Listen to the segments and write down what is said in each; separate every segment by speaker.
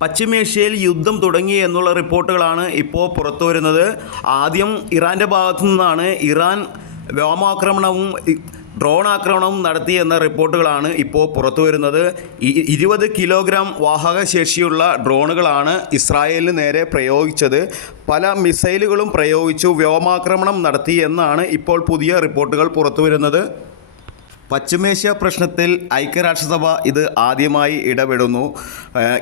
Speaker 1: പശ്ചിമേഷ്യയിൽ യുദ്ധം തുടങ്ങി എന്നുള്ള റിപ്പോർട്ടുകളാണ് ഇപ്പോൾ പുറത്തു വരുന്നത്. ആദ്യം ഇറാന്റെ ഭാഗത്തു നിന്നാണ് ഇറാൻ വ്യോമാക്രമണവും ഡ്രോൺ ആക്രമണവും നടത്തി എന്ന റിപ്പോർട്ടുകളാണ് ഇപ്പോൾ പുറത്തു വരുന്നത്. ഇരുപത് കിലോഗ്രാം വാഹക ശേഷിയുള്ള ഡ്രോണുകളാണ് ഇസ്രായേലിന് നേരെ പ്രയോഗിച്ചത്. പല മിസൈലുകളും പ്രയോഗിച്ചു വ്യോമാക്രമണം നടത്തി എന്നാണ് ഇപ്പോൾ പുതിയ റിപ്പോർട്ടുകൾ പുറത്തു വരുന്നത്. പശ്ചിമേഷ്യ പ്രശ്നത്തിൽ ഐക്യരാഷ്ട്രസഭ ഇത് ആദ്യമായി ഇടപെടുന്നു.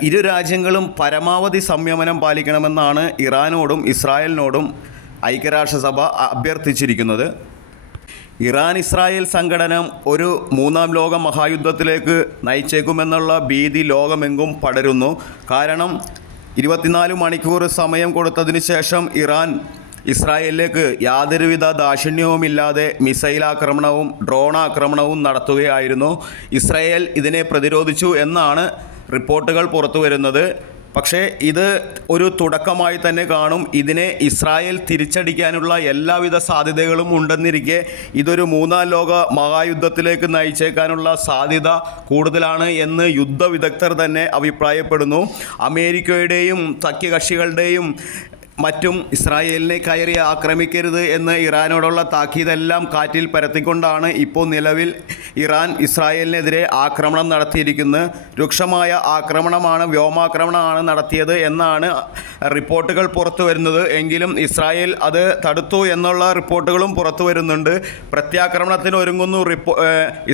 Speaker 1: ഇരു രാജ്യങ്ങളും പരമാവധി സംയമനം പാലിക്കണമെന്നാണ് ഇറാനോടും ഇസ്രായേലിനോടും ഐക്യരാഷ്ട്രസഭ അഭ്യർത്ഥിച്ചിരിക്കുന്നത്. ഇറാൻ ഇസ്രായേൽ സംഘടന ഒരു മൂന്നാം ലോക മഹായുദ്ധത്തിലേക്ക് നയിച്ചേക്കുമെന്നുള്ള ഭീതി ലോകമെങ്കും പടരുന്നു. കാരണം ഇരുപത്തിനാല് മണിക്കൂർ സമയം കൊടുത്തതിന് ശേഷം ഇറാൻ ഇസ്രായേലിലേക്ക് യാതൊരുവിധ ദാക്ഷിണ്യവുമില്ലാതെ മിസൈൽ ആക്രമണവും ഡ്രോൺ ആക്രമണവും നടത്തുകയായിരുന്നു. ഇസ്രായേൽ ഇതിനെ പ്രതിരോധിച്ചു എന്നാണ് റിപ്പോർട്ടുകൾ പുറത്തു വരുന്നത്. പക്ഷേ ഇത് ഒരു തുടക്കമായി തന്നെ കാണും. ഇതിനെ ഇസ്രായേൽ തിരിച്ചടിക്കാനുള്ള എല്ലാവിധ സാധ്യതകളും ഉണ്ടെന്നിരിക്കെ ഇതൊരു മൂന്നാം ലോക മഹായുദ്ധത്തിലേക്ക് നയിച്ചേക്കാനുള്ള സാധ്യത കൂടുതലാണ് എന്ന് യുദ്ധ വിദഗ്ധർ തന്നെ അഭിപ്രായപ്പെടുന്നു. അമേരിക്കയുടെയും സഖ്യകക്ഷികളുടെയും മറ്റും ഇസ്രായേലിനെ കയറി ആക്രമിക്കരുത് എന്ന് ഇറാനോടുള്ള താക്കീതെല്ലാം കാറ്റിൽ പരത്തിക്കൊണ്ടാണ് ഇപ്പോൾ നിലവിൽ ഇറാൻ ഇസ്രായേലിനെതിരെ ആക്രമണം നടത്തിയിരിക്കുന്നത്. രൂക്ഷമായ ആക്രമണമാണ് വ്യോമാക്രമണമാണ് നടത്തിയത് എന്നാണ് റിപ്പോർട്ടുകൾ പുറത്തു വരുന്നത്. എങ്കിലും ഇസ്രായേൽ അത് തടുത്തു എന്നുള്ള റിപ്പോർട്ടുകളും പുറത്തു വരുന്നുണ്ട്. പ്രത്യാക്രമണത്തിന് ഒരുങ്ങുന്നു റിപ്പോ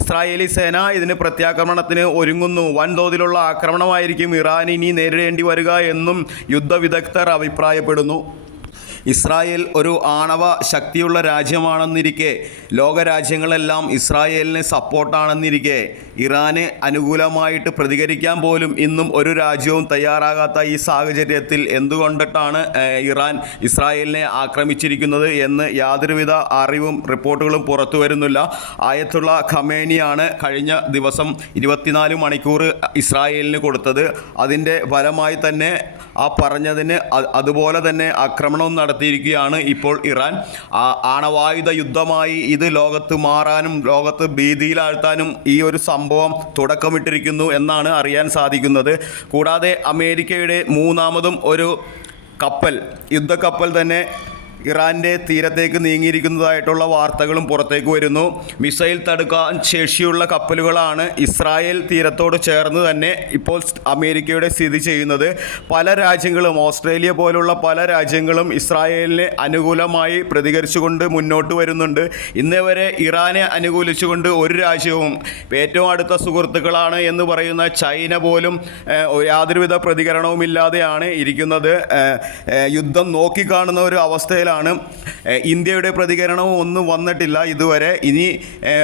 Speaker 1: ഇസ്രായേലി സേന ഇതിന് പ്രത്യാക്രമണത്തിന് ഒരുങ്ങുന്നു. വൻതോതിലുള്ള ആക്രമണമായിരിക്കും ഇറാൻ ഇനി നേരിടേണ്ടി വരിക എന്നും യുദ്ധവിദഗ്ധർ അഭിപ്രായപ്പെടുന്നു. ഇസ്രായേൽ ഒരു ആണവ ശക്തിയുള്ള രാജ്യമാണെന്നിരിക്കെ ലോകരാജ്യങ്ങളെല്ലാം ഇസ്രായേലിന് സപ്പോർട്ടാണെന്നിരിക്കെ ഇറാന് അനുകൂലമായിട്ട് പ്രതികരിക്കാൻ പോലും ഇന്നും ഒരു രാജ്യവും തയ്യാറാകാത്ത ഈ സാഹചര്യത്തിൽ എന്തുകൊണ്ടിട്ടാണ് ഇറാൻ ഇസ്രായേലിനെ ആക്രമിച്ചിരിക്കുന്നത് എന്ന് യാതൊരുവിധ അറിവും റിപ്പോർട്ടുകളും പുറത്തു വരുന്നില്ല. ആയത്തുള്ള ഖമേനിയാണ് കഴിഞ്ഞ ദിവസം ഇരുപത്തിനാല് മണിക്കൂർ ഇസ്രായേലിന് കൊടുത്തത്. അതിന്റെ ഫലമായി തന്നെ ആ പറഞ്ഞതിന് അതുപോലെ തന്നെ ആക്രമണവും നടത്തിയിരിക്കുകയാണ് ഇപ്പോൾ ഇറാൻ. ആണവായുധ യുദ്ധമായി ഇത് ലോകത്ത് മാറാനും ലോകത്ത് ഭീതിയിലാഴ്ത്താനും ഈ ഒരു സംഭവം തുടക്കമിട്ടിരിക്കുന്നു എന്നാണ് അറിയാൻ സാധിക്കുന്നത്. കൂടാതെ അമേരിക്കയുടെ മൂന്നാമതും ഒരു കപ്പൽ യുദ്ധക്കപ്പൽ തന്നെ ഇറാന്റെ തീരത്തേക്ക് നീങ്ങിയിരിക്കുന്നതായിട്ടുള്ള വാർത്തകളും പുറത്തേക്ക് വരുന്നു. മിസൈൽ തടുക്കാൻ ശേഷിയുള്ള കപ്പലുകളാണ് ഇസ്രായേൽ തീരത്തോട് ചേർന്ന് തന്നെ ഇപ്പോൾ അമേരിക്കയുടെ സ്ഥിതി ചെയ്യുന്നത്. പല രാജ്യങ്ങളും ഓസ്ട്രേലിയ പോലുള്ള പല രാജ്യങ്ങളും ഇസ്രായേലിന് അനുകൂലമായി പ്രതികരിച്ചുകൊണ്ട് മുന്നോട്ട് വരുന്നുണ്ട്. ഇന്നേ വരെ ഇറാനെ അനുകൂലിച്ചുകൊണ്ട് ഒരു രാജ്യവും ഏറ്റവും അടുത്ത സുഹൃത്തുക്കളാണ് എന്ന് പറയുന്ന ചൈന പോലും യാതൊരുവിധ പ്രതികരണവുമില്ലാതെയാണ് ഇരിക്കുന്നത്. യുദ്ധം നോക്കിക്കാണുന്ന ഒരു അവസ്ഥയിലാണ് ഏഹ്, ഇന്ത്യയുടെ പ്രതികരണവും ഒന്നും വന്നിട്ടില്ല ഇതുവരെ. ഇനി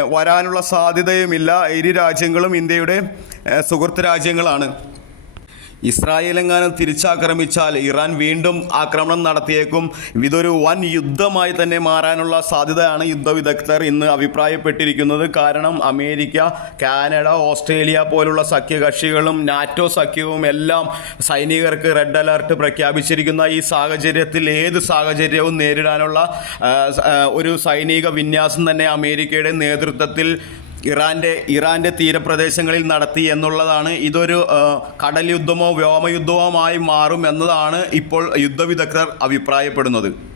Speaker 1: വരാനുള്ള സാധ്യതയുമില്ല. ഇരു രാജ്യങ്ങളും ഇന്ത്യയുടെ സുഹൃത്ത് രാജ്യങ്ങളാണ്. ഇസ്രായേലെങ്ങാനും തിരിച്ചാക്രമിച്ചാൽ ഇറാൻ വീണ്ടും ആക്രമണം നടത്തിയേക്കും. ഇതൊരു വൻ യുദ്ധമായി തന്നെ മാറാനുള്ള സാധ്യതയാണ് യുദ്ധവിദഗ്ധർ ഇന്ന് അഭിപ്രായപ്പെട്ടിരിക്കുന്നത്. കാരണം അമേരിക്ക കാനഡ ഓസ്ട്രേലിയ പോലുള്ള സഖ്യകക്ഷികളും നാറ്റോ സഖ്യവും എല്ലാം സൈനികർക്ക് റെഡ് അലർട്ട് പ്രഖ്യാപിച്ചിരിക്കുന്ന ഈ സാഹചര്യത്തിൽ ഏത് സാഹചര്യവും നേരിടാനുള്ള ഒരു സൈനിക വിന്യാസം തന്നെ അമേരിക്കയുടെ നേതൃത്വത്തിൽ ഇറാന്റെ ഇറാന്റെ തീരപ്രദേശങ്ങളിൽ നടത്തി എന്നുള്ളതാണ്. ഇതൊരു കടൽ യുദ്ധമോ വ്യോമയുദ്ധമോ ആയി മാറും എന്നതാണ് ഇപ്പോൾ യുദ്ധവിദഗ്ധർ അഭിപ്രായപ്പെടുന്നത്.